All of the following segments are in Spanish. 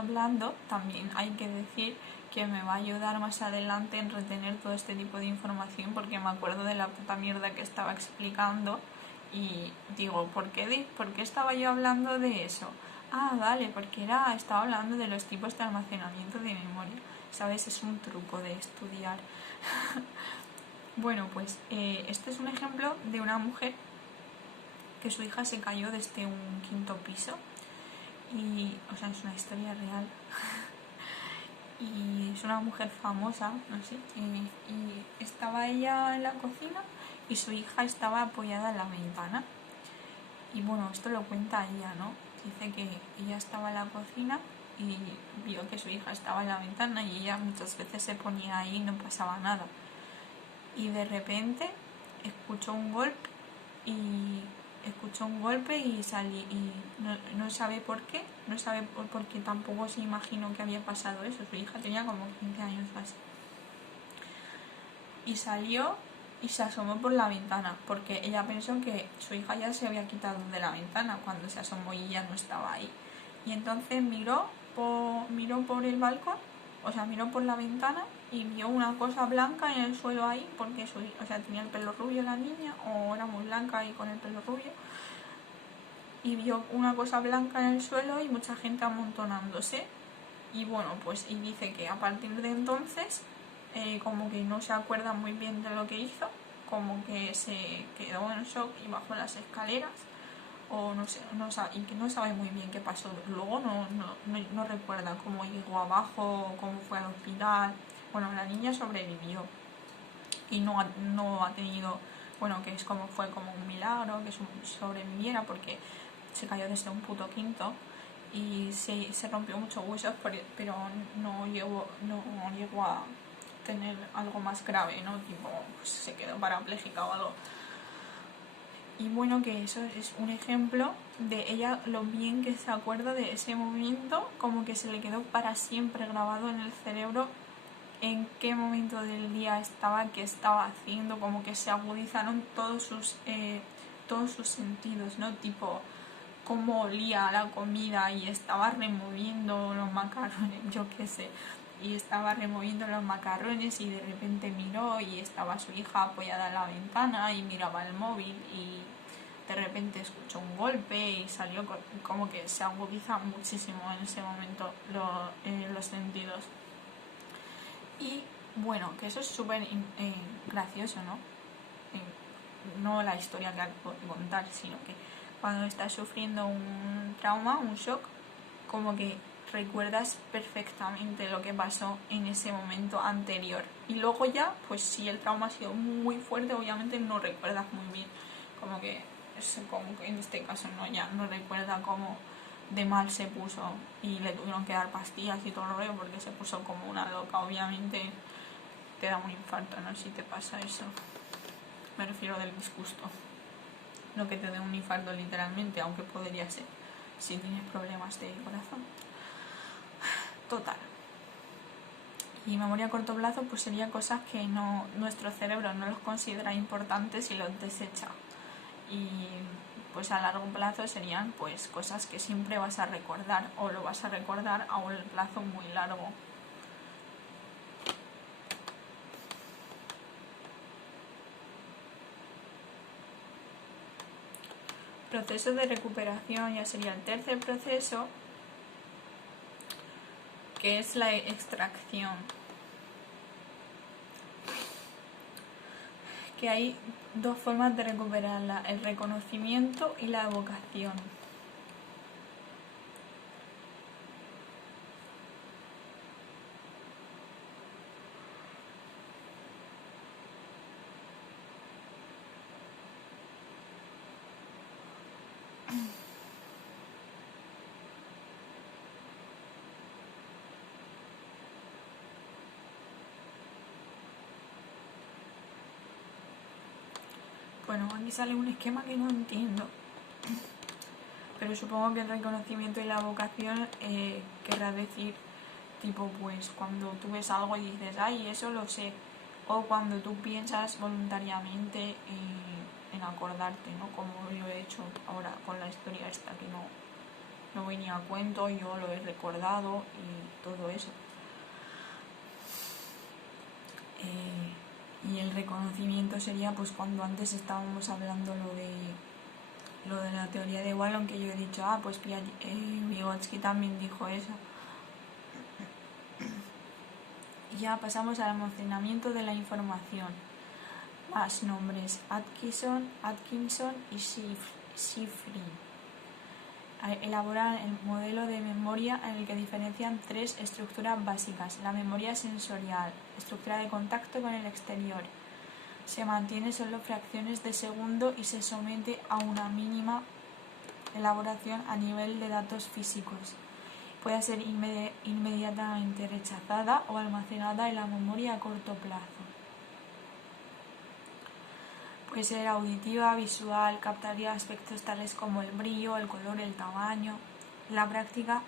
hablando, también hay que decir que me va a ayudar más adelante en retener todo este tipo de información, porque me acuerdo de la puta mierda que estaba explicando y digo, ¿por qué estaba yo hablando de eso? Ah, vale, porque estaba hablando de los tipos de almacenamiento de memoria, ¿sabes? Es un truco de estudiar. Bueno, pues este es un ejemplo de una mujer que su hija se cayó desde un quinto piso y, o sea, es una historia real. Y es una mujer famosa, no sé, y estaba ella en la cocina y su hija estaba apoyada en la ventana. Y bueno, esto lo cuenta ella, ¿no? Dice que ella estaba en la cocina y vio que su hija estaba en la ventana y ella muchas veces se ponía ahí y no pasaba nada. Y de repente escuchó un golpe y salí y no sabe por qué, no sabe por qué, tampoco se imaginó que había pasado eso. Su hija tenía como 15 años así. Y salió y se asomó por la ventana, porque ella pensó que su hija ya se había quitado de la ventana cuando se asomó y ya no estaba ahí. Y entonces miró por el balcón, o sea, miró por la ventana y vio una cosa blanca en el suelo ahí, porque tenía el pelo rubio la niña, o era muy blanca y con el pelo rubio. Y vio una cosa blanca en el suelo y mucha gente amontonándose. Y bueno, pues y dice que a partir de entonces como que no se acuerda muy bien de lo que hizo, como que se quedó en shock y bajó las escaleras, o no sé, y que no sabe muy bien qué pasó. Luego no recuerda cómo llegó abajo, cómo fue al hospital. Bueno, la niña sobrevivió y no ha tenido, bueno, que es como fue como un milagro que sobreviviera, porque se cayó desde un puto quinto y se rompió muchos huesos, pero no llegó a tener algo más grave, ¿no? Tipo, pues se quedó parapléjica o algo. Y bueno, que eso es un ejemplo de ella, lo bien que se acuerda de ese momento, como que se le quedó para siempre grabado en el cerebro en qué momento del día estaba, qué estaba haciendo, como que se agudizaron todos sus sentidos, ¿no? Tipo, cómo olía la comida y estaba removiendo los macarrones, yo qué sé, y estaba removiendo los macarrones y de repente miró y estaba su hija apoyada en la ventana y miraba el móvil y de repente escuchó un golpe y salió, como que se agudiza muchísimo en ese momento los sentidos. Y bueno, que eso es súper gracioso, ¿no? No la historia que acabo de contar, sino que cuando estás sufriendo un trauma, un shock, como que recuerdas perfectamente lo que pasó en ese momento anterior. Y luego ya, pues si el trauma ha sido muy fuerte, obviamente no recuerdas muy bien. Como que en este caso ya no recuerda cómo de mal se puso y le tuvieron que dar pastillas y todo el rollo porque se puso como una loca. Obviamente te da un infarto, ¿no? Si te pasa eso. Me refiero del disgusto. No que te dé un infarto literalmente, aunque podría ser si tienes problemas de corazón. Total. Y memoria a corto plazo pues sería cosas que nuestro cerebro no los considera importantes y los desecha. Y pues a largo plazo serían pues cosas que siempre vas a recordar, o lo vas a recordar a un plazo muy largo. Proceso de recuperación ya sería el tercer proceso, que es la extracción. Que hay dos formas de recuperarla, el reconocimiento y la evocación. Bueno, aquí sale un esquema que no entiendo, pero supongo que el reconocimiento y la evocación querrá decir, tipo, pues cuando tú ves algo y dices, ay, eso lo sé, o cuando tú piensas voluntariamente en acordarte, ¿no? Como yo he hecho ahora con la historia esta, que no no venía a cuento, yo lo he recordado y todo eso. Y el reconocimiento sería pues cuando antes estábamos hablando lo de la teoría de Wallon, que yo he dicho, pues Vygotsky también dijo eso. Y ya pasamos al almacenamiento de la información. Más nombres: Atkinson y Shiffrin. Elaboran el modelo de memoria en el que diferencian tres estructuras básicas. La memoria sensorial, estructura de contacto con el exterior. Se mantiene solo fracciones de segundo y se somete a una mínima elaboración a nivel de datos físicos. Puede ser inmediatamente rechazada o almacenada en la memoria a corto plazo. Puede ser auditiva, visual, captaría aspectos tales como el brillo, el color, el tamaño. En la práctica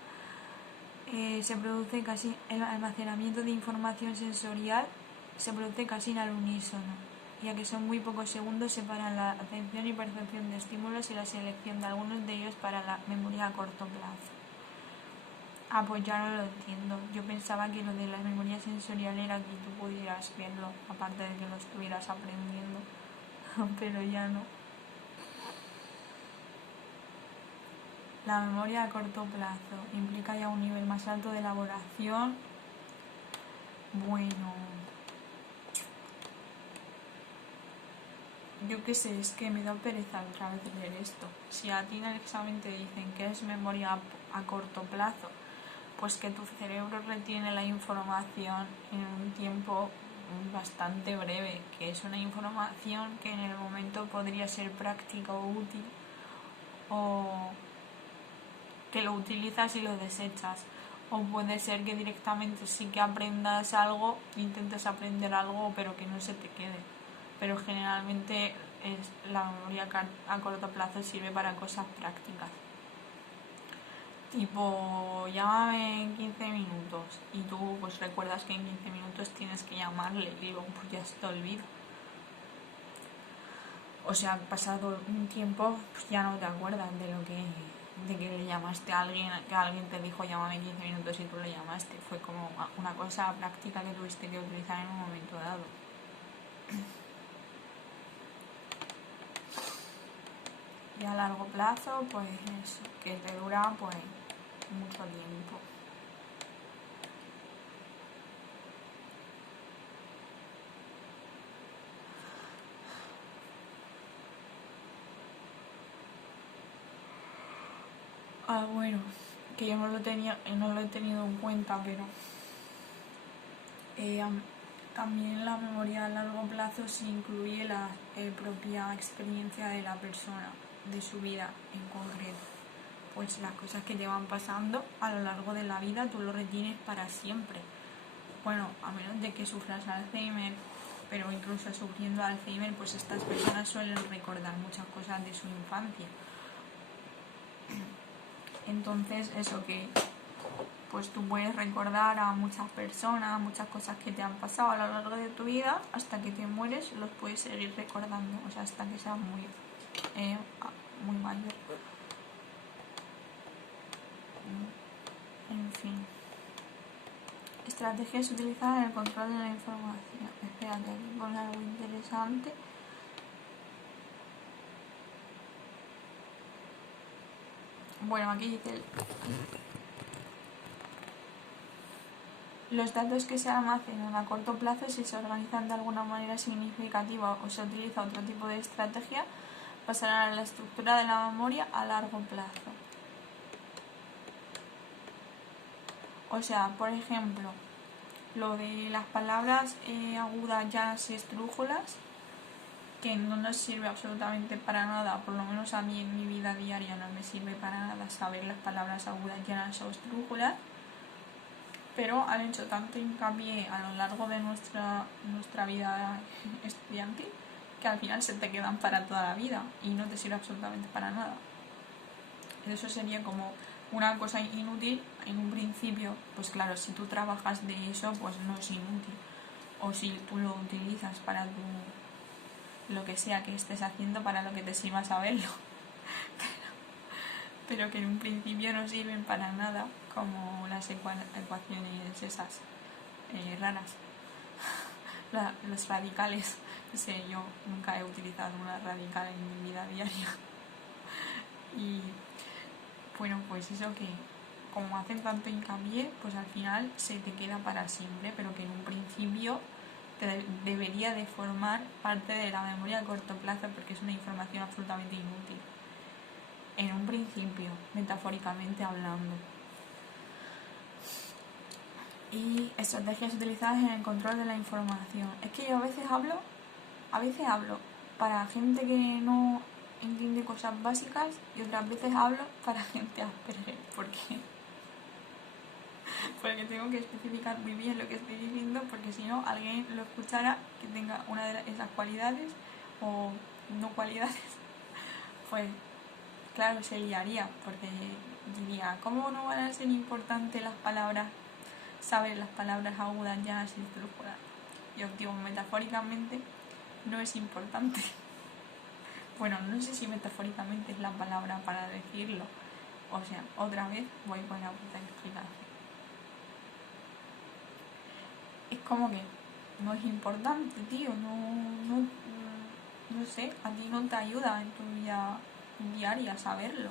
se produce casi el almacenamiento de información sensorial se produce casi al unísono, ya que son muy pocos segundos separan la atención y percepción de estímulos y la selección de algunos de ellos para la memoria a corto plazo. Pues ya no lo entiendo. Yo pensaba que lo de la memoria sensorial era que tú pudieras verlo, aparte de que lo estuvieras aprendiendo, pero ya no. La memoria a corto plazo implica ya un nivel más alto de elaboración. Bueno, yo qué sé, es que me da pereza otra vez leer esto. Si a ti en el examen te dicen que es memoria a corto plazo, pues que tu cerebro retiene la información en un tiempo bastante breve, que es una información que en el momento podría ser práctica o útil, o que lo utilizas y lo desechas, o puede ser que directamente sí que aprendas algo, intentes aprender algo, pero que no se te quede. Pero generalmente la memoria a corto plazo sirve para cosas prácticas. Tipo, llámame en 15 minutos y tú pues recuerdas que en 15 minutos tienes que llamarle y luego pues ya se te olvida. O sea, pasado un tiempo pues ya no te acuerdas de que le llamaste a alguien, que alguien te dijo llámame en 15 minutos y tú le llamaste. Fue como una cosa práctica que tuviste que utilizar en un momento dado. Y a largo plazo, pues eso, que te dura pues mucho tiempo. Bueno, que yo no lo he tenido en cuenta, pero también la memoria a largo plazo se incluye la propia experiencia de la persona, de su vida en concreto. Pues las cosas que te van pasando a lo largo de la vida tú lo retienes para siempre. Bueno, a menos de que sufras Alzheimer, pero incluso sufriendo Alzheimer, pues estas personas suelen recordar muchas cosas de su infancia. Entonces eso que pues tú puedes recordar a muchas personas, muchas cosas que te han pasado a lo largo de tu vida, hasta que te mueres los puedes seguir recordando, o sea, hasta que seas muy mayor. En fin. Estrategias utilizadas en el control de la información. Espérate, aquí pone algo interesante. Bueno, aquí dice los datos que se almacenan a corto plazo, si se organizan de alguna manera significativa o se utiliza otro tipo de estrategia, pasarán a la estructura de la memoria a largo plazo. O sea, por ejemplo, lo de las palabras agudas, llanas y esdrújulas, que no nos sirve absolutamente para nada, por lo menos a mí en mi vida diaria no me sirve para nada saber las palabras agudas, llanas o esdrújulas, pero han hecho tanto hincapié a lo largo de nuestra vida estudiantil que al final se te quedan para toda la vida y no te sirve absolutamente para nada. Eso sería como una cosa inútil en un principio. Pues claro, si tú trabajas de eso, pues no es inútil. O si tú lo utilizas para lo que sea que estés haciendo, para lo que te sirva saberlo. pero que en un principio no sirven para nada, como las ecuaciones esas raras, los radicales. No sé, yo nunca he utilizado una radical en mi vida diaria. Y bueno, pues eso, que como hacen tanto hincapié, pues al final se te queda para siempre, pero que en un principio te debería de formar parte de la memoria a corto plazo, porque es una información absolutamente inútil. En un principio, metafóricamente hablando. Y estrategias utilizadas en el control de la información. Es que yo a veces hablo para gente que no entiende cosas básicas y otras veces hablo para gente Asperger, porque tengo que especificar muy bien lo que estoy diciendo, porque si no alguien lo escuchara que tenga una de esas cualidades o no cualidades, pues claro, se liaría, porque diría, ¿cómo no van a ser importantes las palabras, saber las palabras agudas, llanas y estructuras? Yo digo, metafóricamente no es importante. Bueno, no sé si metafóricamente es la palabra para decirlo. O sea, otra vez voy con la puta explicación. Es como que no es importante, tío. No sé, a ti no te ayuda en tu vida diaria saberlo.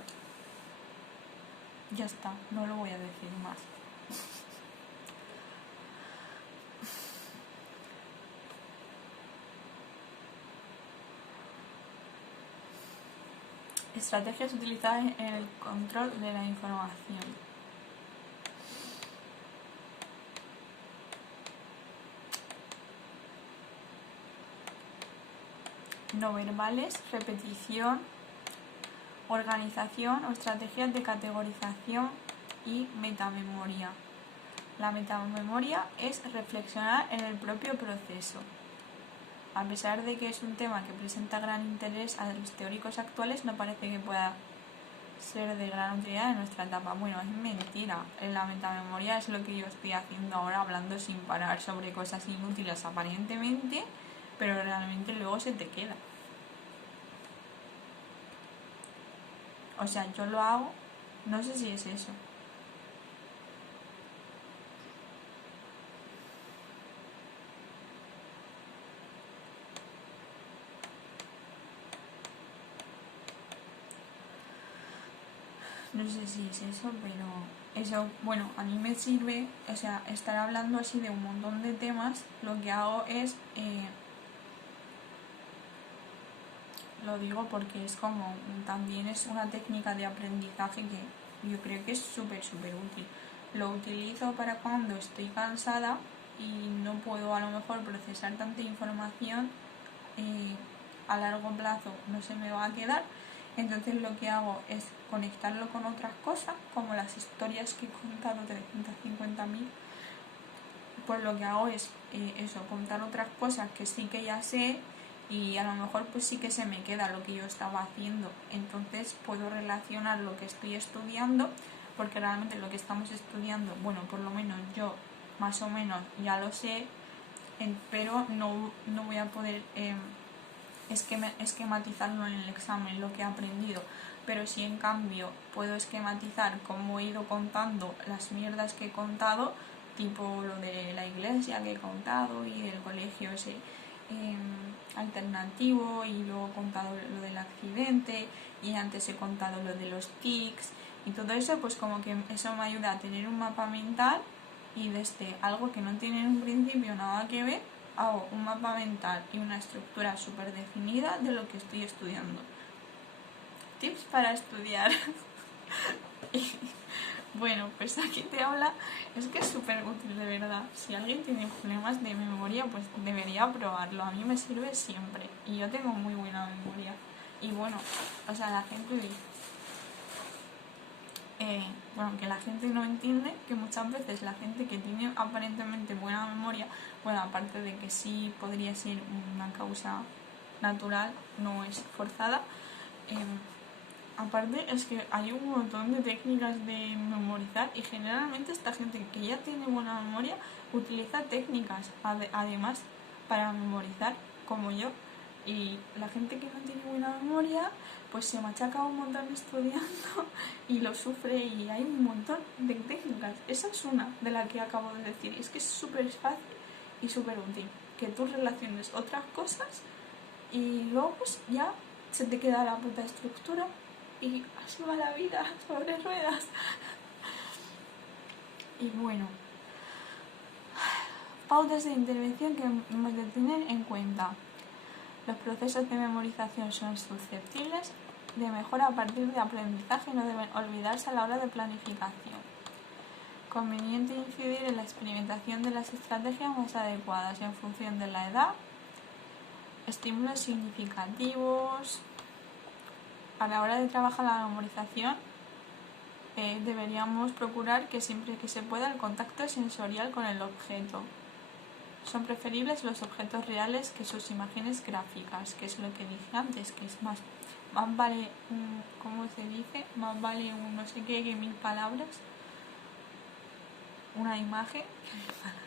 Ya está, no lo voy a decir más. Estrategias utilizadas en el control de la información. No verbales, repetición, organización o estrategias de categorización y metamemoria. La metamemoria es reflexionar en el propio proceso. A pesar de que es un tema que presenta gran interés a los teóricos actuales, no parece que pueda ser de gran utilidad en nuestra etapa. Bueno, es mentira. La metamemoria es lo que yo estoy haciendo ahora, hablando sin parar sobre cosas inútiles aparentemente, pero realmente luego se te queda. O sea, yo lo hago, no sé si es eso. No sé si es eso, pero eso, bueno, a mí me sirve, o sea, estar hablando así de un montón de temas, lo que hago es, lo digo porque es como, también es una técnica de aprendizaje que yo creo que es súper útil. Lo utilizo para cuando estoy cansada y no puedo a lo mejor procesar tanta información, a largo plazo no se me va a quedar. Entonces lo que hago es conectarlo con otras cosas, como las historias que he contado, 350.000. Pues lo que hago es eso, contar otras cosas que sí que ya sé, y a lo mejor pues sí que se me queda lo que yo estaba haciendo. Entonces puedo relacionar lo que estoy estudiando, porque realmente lo que estamos estudiando, bueno, por lo menos yo más o menos ya lo sé, pero no voy a poder esquematizarlo en el examen, lo que he aprendido. Pero si en cambio puedo esquematizar cómo he ido contando las mierdas que he contado, tipo lo de la iglesia que he contado y del colegio ese alternativo, y luego he contado lo del accidente, y antes he contado lo de los tics y todo eso, pues como que eso me ayuda a tener un mapa mental, y desde algo que no tiene en un principio nada que ver, hago un mapa mental y una estructura súper definida de lo que estoy estudiando. Tips para estudiar. Bueno, pues aquí te habla, es que es súper útil, de verdad. Si alguien tiene problemas de memoria, pues debería probarlo. A mí me sirve siempre y yo tengo muy buena memoria. Y bueno, o sea, la gente dice, bueno, que la gente no entiende que muchas veces la gente que tiene aparentemente buena memoria, bueno, aparte de que sí podría ser una causa natural, no es forzada, aparte es que hay un montón de técnicas de memorizar, y generalmente esta gente que ya tiene buena memoria utiliza técnicas además para memorizar, como yo. Y la gente que no tiene buena memoria, pues se machaca un montón estudiando y lo sufre, y hay un montón de técnicas. Esa es una de la que acabo de decir. Es que es súper fácil y súper útil. Que tú relaciones otras cosas y luego pues ya se te queda la puta estructura y así va la vida sobre ruedas. Y bueno, pautas de intervención que hemos de tener en cuenta. Los procesos de memorización son susceptibles de mejora a partir de aprendizaje y no deben olvidarse a la hora de planificación. Conveniente incidir en la experimentación de las estrategias más adecuadas en función de la edad. Estímulos significativos. A la hora de trabajar la memorización, deberíamos procurar que siempre que se pueda el contacto sensorial con el objeto. Son preferibles los objetos reales que sus imágenes gráficas, que es lo que dije antes, que es más vale ¿cómo se dice? Más vale un no sé qué que 1000 palabras. Una imagen que 1000 palabras.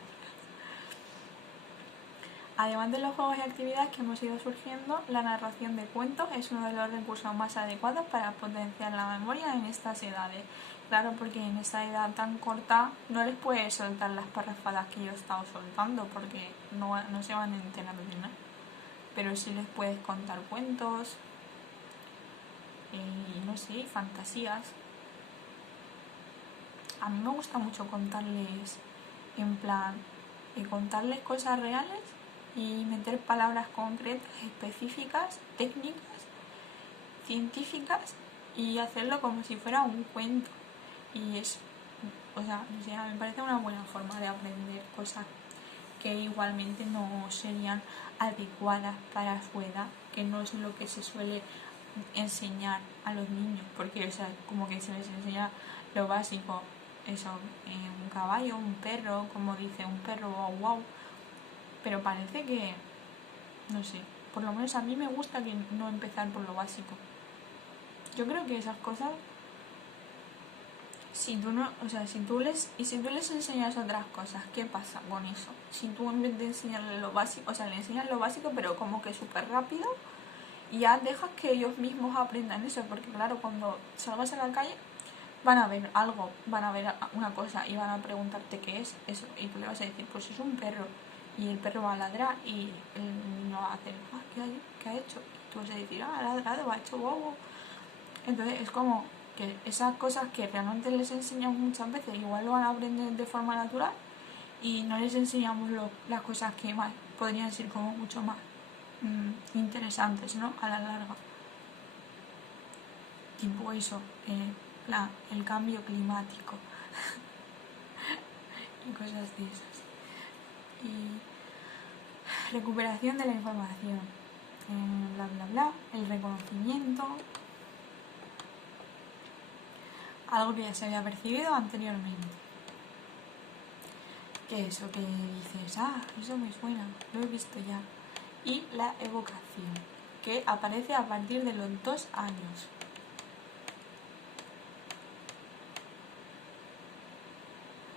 Además de los juegos y actividades que hemos ido surgiendo, la narración de cuentos es uno de los recursos más adecuados para potenciar la memoria en estas edades. Claro, porque en esa edad tan corta no les puedes soltar las parrafadas que yo he estado soltando, porque no se van a enterar de nada. Pero sí les puedes contar cuentos y no sé, fantasías. A mí me gusta mucho contarles, en plan, contarles cosas reales y meter palabras concretas, específicas, técnicas, científicas, y hacerlo como si fuera un cuento. Y es, o sea, me parece una buena forma de aprender cosas que igualmente no serían adecuadas para su edad, que no es lo que se suele enseñar a los niños, porque, o sea, como que se les enseña lo básico, eso, un caballo, un perro, como dice, un perro, wow, wow. Pero parece que, no sé, por lo menos a mí me gusta que no empezar por lo básico. Yo creo que esas cosas, si tú les enseñas otras cosas, ¿qué pasa con eso? Si tú en vez de enseñarle lo básico, o sea, le enseñas lo básico pero como que súper rápido, y ya dejas que ellos mismos aprendan eso, porque claro, cuando salgas a la calle van a ver algo, van a ver una cosa y van a preguntarte qué es eso, y tú le vas a decir, pues es un perro, y el perro va a ladrar y el niño va a hacer, ¿qué ha hecho? Y tú vas a decir, ha ladrado, ha hecho wow. Entonces es como que esas cosas que realmente les enseñamos muchas veces igual lo van a aprender de forma natural, y no les enseñamos las cosas que más podrían ser como mucho más interesantes, ¿no? A la larga. Tipo eso, el cambio climático y cosas de esas. Y recuperación de la información, bla bla bla, el reconocimiento, algo que ya se había percibido anteriormente. Que eso que dices, eso me suena, lo he visto ya. Y la evocación, que aparece a partir de los 2 años.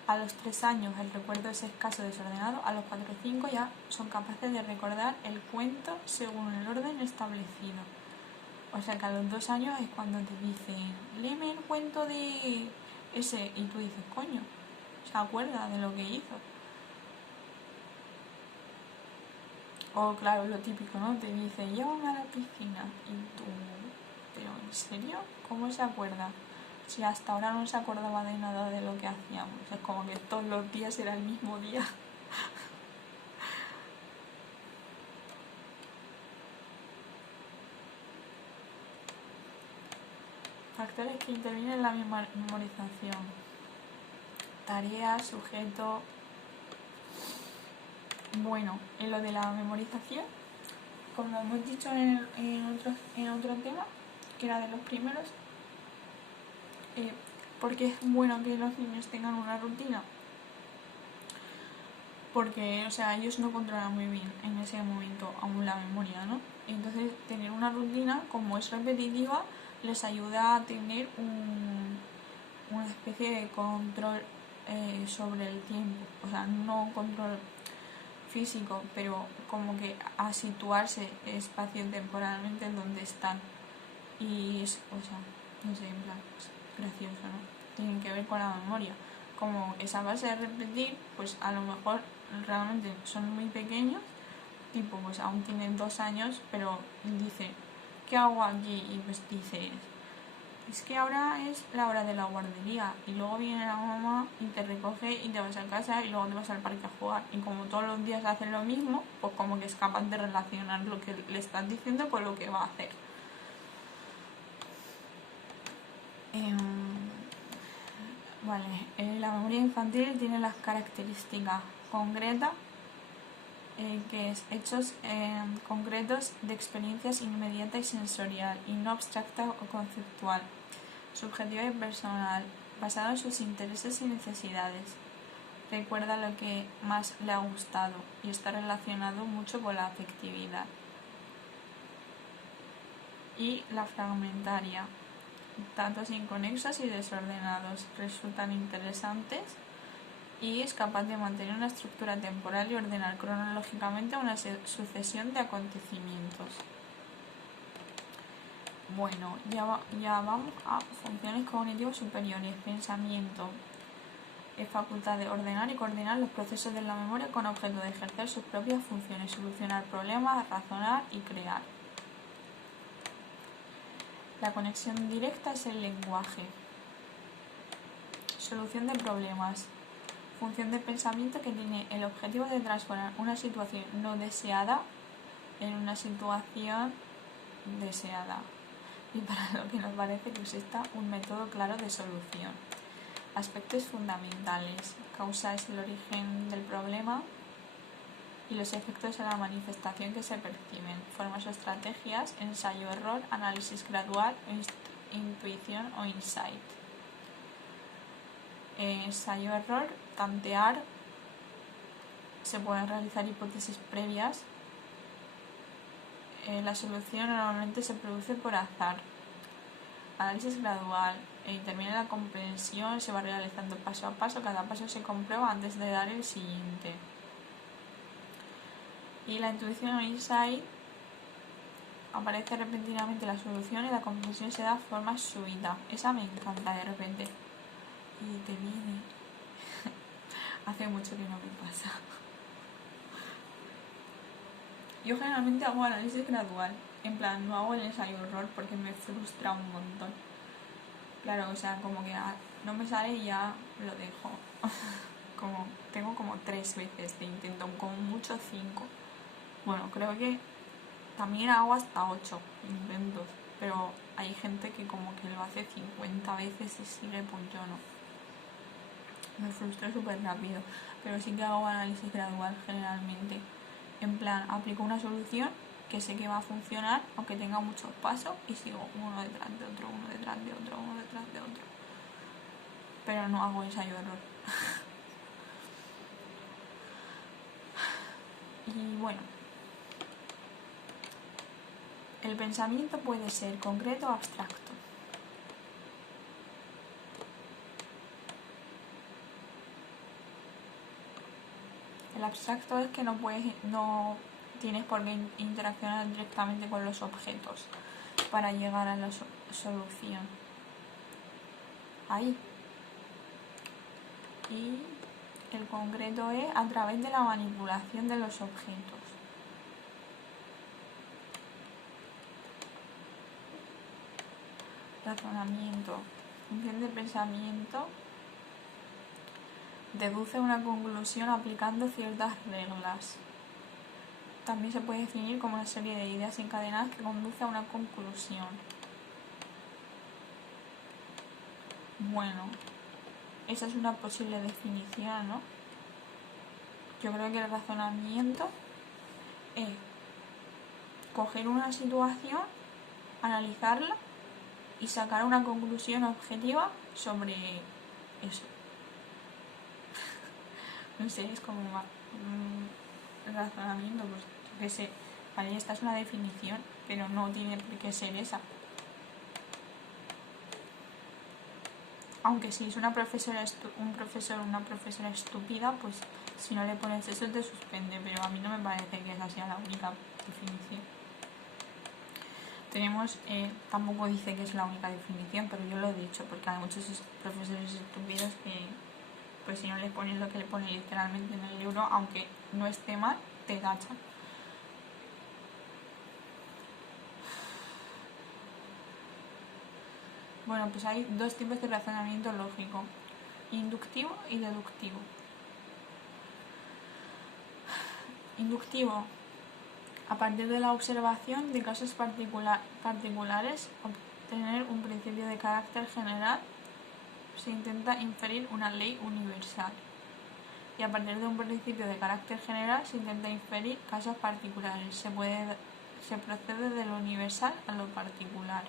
A los 3 años el recuerdo es escaso, desordenado. A los 4 o 5 ya son capaces de recordar el cuento según el orden establecido. O sea que a los 2 años es cuando te dicen, léeme el cuento de ese, y tú dices, coño, se acuerda de lo que hizo. O claro, lo típico, ¿no? Te dice, llévame a la piscina. Y tú, ¿pero en serio? ¿Cómo se acuerda? Si hasta ahora no se acordaba de nada de lo que hacíamos. Es como que todos los días era el mismo día. Factores que intervienen en la memorización. Tareas, sujeto. Bueno, en lo de la memorización, como hemos dicho en otro tema, que era de los primeros, porque es bueno que los niños tengan una rutina, porque, o sea, ellos no controlan muy bien en ese momento aún la memoria, ¿no? Entonces, tener una rutina, como es repetitiva, les ayuda a tener una especie de control sobre el tiempo. O sea, no control, físico, pero como que a situarse espacio-temporalmente en donde están. Y es, o sea, no sé, en plan, es gracioso, ¿no? Tienen que ver con la memoria. Como esa base de repetir, pues a lo mejor realmente son muy pequeños, tipo, pues aún tienen 2 años, pero dice, ¿qué hago aquí? Y pues dices, es que ahora es la hora de la guardería y luego viene la mamá y te recoge y te vas a casa y luego te vas al parque a jugar. Y como todos los días hacen lo mismo, pues como que es capaz de relacionar lo que le estás diciendo con lo que va a hacer. Vale, la memoria infantil tiene las características concretas, que es hechos concretos de experiencias inmediata y sensorial, y no abstracta o conceptual, subjetiva y personal, basado en sus intereses y necesidades. Recuerda lo que más le ha gustado y está relacionado mucho con la afectividad. Y la fragmentaria. Datos inconexos y desordenados resultan interesantes y es capaz de mantener una estructura temporal y ordenar cronológicamente una sucesión de acontecimientos. Bueno, ya vamos a funciones cognitivas superiores, pensamiento. Es facultad de ordenar y coordinar los procesos de la memoria con objeto de ejercer sus propias funciones, solucionar problemas, razonar y crear. La conexión directa es el lenguaje. Solución de problemas. Función de pensamiento que tiene el objetivo de transformar una situación no deseada en una situación deseada. Y para lo que nos parece que exista un método claro de solución. Aspectos fundamentales. Causa es el origen del problema y los efectos en la manifestación que se perciben. Formas o estrategias, ensayo-error, análisis gradual, intuición o insight. Ensayo-error, tantear, se pueden realizar hipótesis previas. La solución normalmente se produce por azar. Análisis gradual, termina la comprensión, se va realizando paso a paso, cada paso se comprueba antes de dar el siguiente. Y la intuición o insight, aparece repentinamente la solución y la comprensión se da de forma súbita. Esa me encanta de repente. Y te viene. Hace mucho que no me pasa. Yo generalmente hago análisis gradual. En plan, no hago el ensayo-error porque me frustra un montón. Claro, o sea, como que no me sale y ya lo dejo. Tengo como 3 veces de intento, como mucho 5. Bueno, creo que también hago hasta 8 intentos, pero hay gente que como que lo hace 50 veces y sigue, pues yo no. Me frustra súper rápido, pero sí que hago análisis gradual generalmente. En plan, aplico una solución que sé que va a funcionar, aunque tenga muchos pasos, y sigo uno detrás de otro, uno detrás de otro, uno detrás de otro. Pero no hago ensayo-error. Y bueno, el pensamiento puede ser concreto o abstracto. El abstracto es que no tienes por qué interaccionar directamente con los objetos para llegar a la solución. Ahí. Y el concreto es a través de la manipulación de los objetos. Razonamiento. Función de pensamiento. Deduce una conclusión aplicando ciertas reglas. También se puede definir como una serie de ideas encadenadas que conduce a una conclusión. Bueno, esa es una posible definición, ¿no? Yo creo que el razonamiento es coger una situación, analizarla y sacar una conclusión objetiva sobre eso. No sé, es como el razonamiento, pues yo qué sé, vale, esta es una definición, pero no tiene por qué ser esa. Aunque si es una profesora un profesor o una profesora estúpida, pues si no le pones eso te suspende, pero a mí no me parece que esa sea la única definición. Tenemos, tampoco dice que es la única definición, pero yo lo he dicho, porque hay muchos profesores estúpidos que, pues si no le pones lo que le pone literalmente en el libro, aunque no esté mal, te tachan. Bueno, pues hay dos tipos de razonamiento lógico, inductivo y deductivo. Inductivo: a partir de la observación de casos particulares, obtener un principio de carácter general, se intenta inferir una ley universal. Y a partir de un principio de carácter general se intenta inferir casos particulares. Se procede de lo universal a lo particular.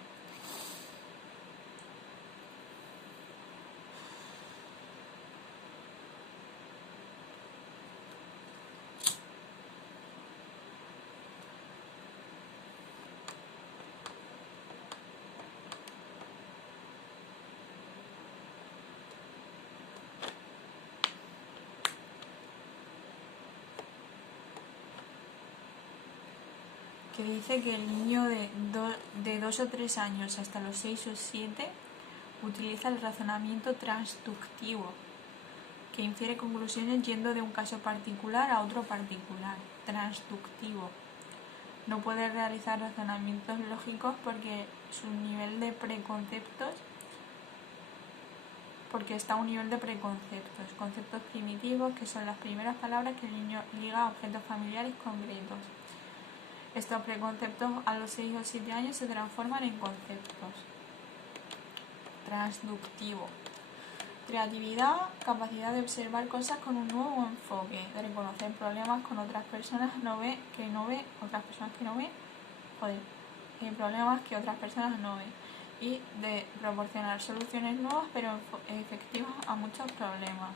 Que dice que el niño de 2 o 3 años hasta los 6 o 7 utiliza el razonamiento transductivo, que infiere conclusiones yendo de un caso particular a otro particular. Transductivo: no puede realizar razonamientos lógicos porque está a un nivel de preconceptos, conceptos primitivos, que son las primeras palabras que el niño liga a objetos familiares concretos. Estos preconceptos a los 6 o 7 años se transforman en conceptos. Transductivo: creatividad, capacidad de observar cosas con un nuevo enfoque, de reconocer problemas con otras personas problemas que otras personas no ven, y de proporcionar soluciones nuevas pero efectivas a muchos problemas.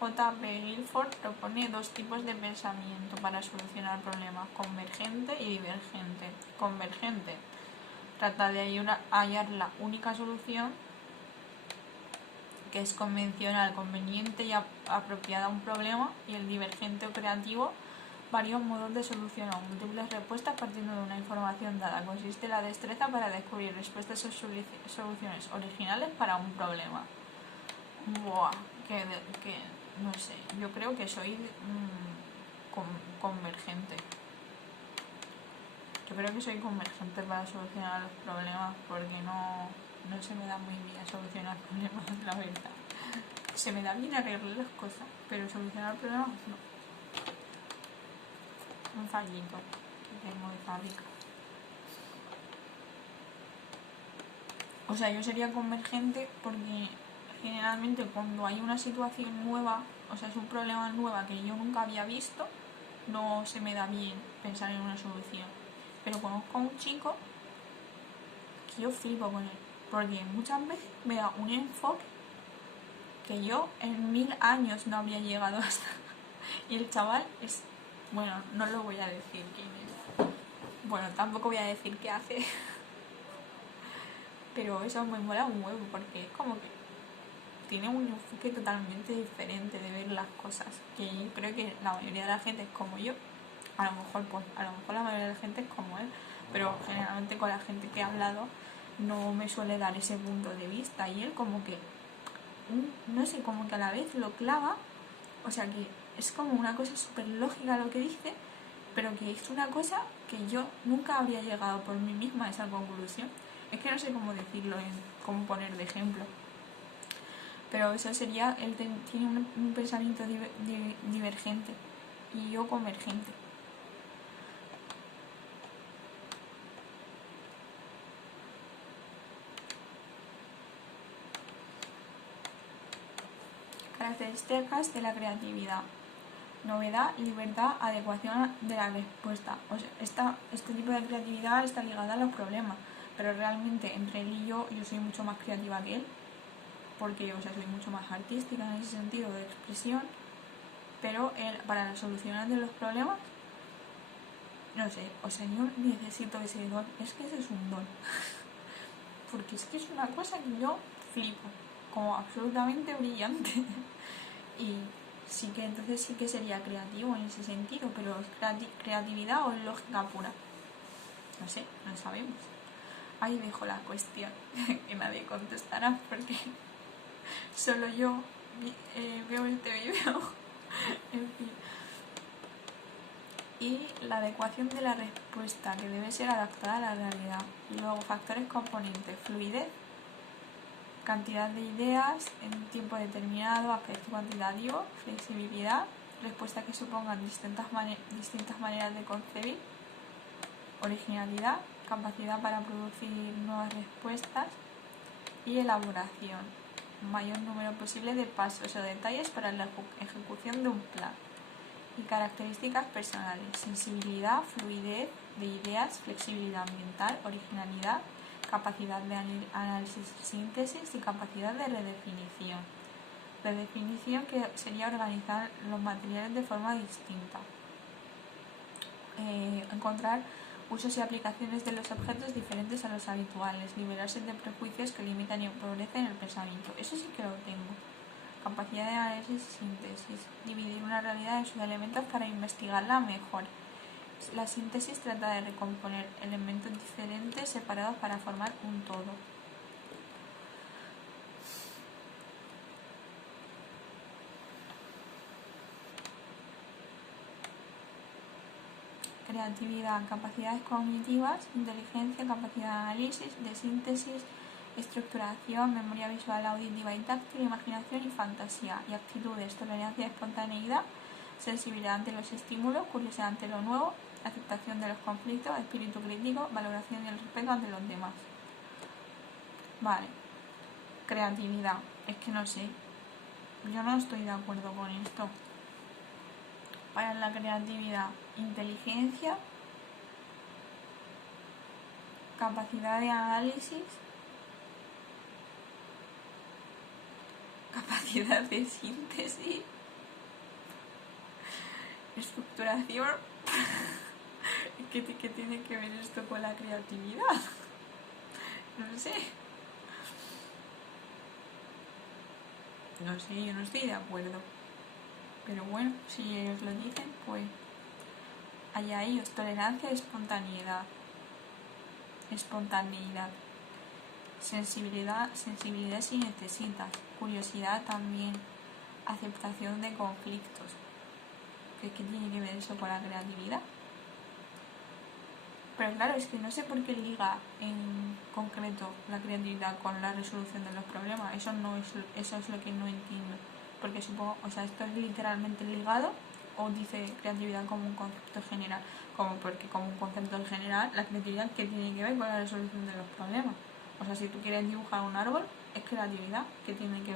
J.B. Guilford propone dos tipos de pensamiento para solucionar problemas: convergente y divergente. Convergente: trata de hallar la única solución que es convencional, conveniente y apropiada a un problema, y el divergente o creativo: varios modos de solución o múltiples respuestas partiendo de una información dada. Consiste en la destreza para descubrir respuestas o soluciones originales para un problema. Buah, que no sé, yo creo que soy convergente. Yo creo que soy convergente para solucionar los problemas, porque no se me da muy bien solucionar problemas, la verdad. Se me da bien arreglar las cosas, pero solucionar problemas no. Un fallito que tengo de fábrica. O sea, yo sería convergente porque generalmente cuando hay una situación nueva, o sea, es un problema nuevo que yo nunca había visto, no se me da bien pensar en una solución. Pero conozco a un chico que yo flipo con él, porque muchas veces me da un enfoque que yo en 1000 años no habría llegado hasta. Y el chaval es... Bueno, no lo voy a decir quién es. Bueno, tampoco voy a decir qué hace. Pero eso me mola un huevo, porque es como que tiene un enfoque totalmente diferente de ver las cosas, que yo creo que la mayoría de la gente es como yo. A lo mejor la mayoría de la gente es como él, pero generalmente con la gente que he hablado no me suele dar ese punto de vista, y él como que no sé, como que a la vez lo clava, o sea que es como una cosa súper lógica lo que dice, pero que es una cosa que yo nunca habría llegado por mí misma a esa conclusión. Es que no sé cómo decirlo, cómo poner de ejemplo. Pero eso sería, él tiene un pensamiento divergente y yo convergente. Características de la creatividad: novedad, libertad, adecuación de la respuesta. O sea, este tipo de creatividad está ligada a los problemas, pero realmente entre él y yo soy mucho más creativa que él, porque soy mucho más artística en ese sentido de expresión, pero él, para la solución de los problemas, no sé, o sea, yo necesito ese don, es que ese es un don. porque es que es una cosa que yo flipo, como absolutamente brillante. Y sí que entonces sí que sería creativo en ese sentido, pero ¿es creatividad o es lógica pura? No sé, no sabemos. Ahí dejo la cuestión, que nadie contestará porque solo yo veo este vídeo. En fin. Y la adecuación de la respuesta, que debe ser adaptada a la realidad. Y luego factores componentes: fluidez, cantidad de ideas en un tiempo determinado, aspecto cuantitativo, flexibilidad, respuestas que supongan distintas maneras de concebir, originalidad, capacidad para producir nuevas respuestas y elaboración, mayor número posible de pasos o detalles para la ejecución de un plan. Y características personales: sensibilidad, fluidez de ideas, flexibilidad mental, originalidad, capacidad de análisis y síntesis y capacidad de redefinición. Redefinición, que sería organizar los materiales de forma distinta. Encontrar usos y aplicaciones de los objetos diferentes a los habituales. Liberarse de prejuicios que limitan y empobrecen el pensamiento. Eso sí que lo tengo. Capacidad de análisis y síntesis. Dividir una realidad en sus elementos para investigarla mejor. La síntesis trata de recomponer elementos diferentes separados para formar un todo. Creatividad, capacidades cognitivas, inteligencia, capacidad de análisis, de síntesis, estructuración, memoria visual, auditiva y táctil, imaginación y fantasía. Y actitudes: tolerancia y espontaneidad, sensibilidad ante los estímulos, curiosidad ante lo nuevo, aceptación de los conflictos, espíritu crítico, valoración y el respeto ante los demás. Vale. Creatividad. Es que no sé. Yo no estoy de acuerdo con esto. Para la creatividad: inteligencia, capacidad de análisis, capacidad de síntesis, estructuración. ¿Qué tiene que ver esto con la creatividad? No sé. No sé, yo no estoy de acuerdo. Pero bueno, si ellos lo dicen, pues allá ellos. Tolerancia y espontaneidad. Sensibilidad si necesitas. Curiosidad también. Aceptación de conflictos. ¿Qué tiene que ver eso con la creatividad? Pero claro, es que no sé por qué liga en concreto la creatividad con la resolución de los problemas. Eso es lo que no entiendo. Porque supongo, o sea, esto es literalmente ligado, o dice creatividad como un concepto general, porque como un concepto general, la creatividad, ¿qué tiene que ver con la resolución de los problemas? O sea, si tú quieres dibujar un árbol, es creatividad, ¿qué tiene que ver?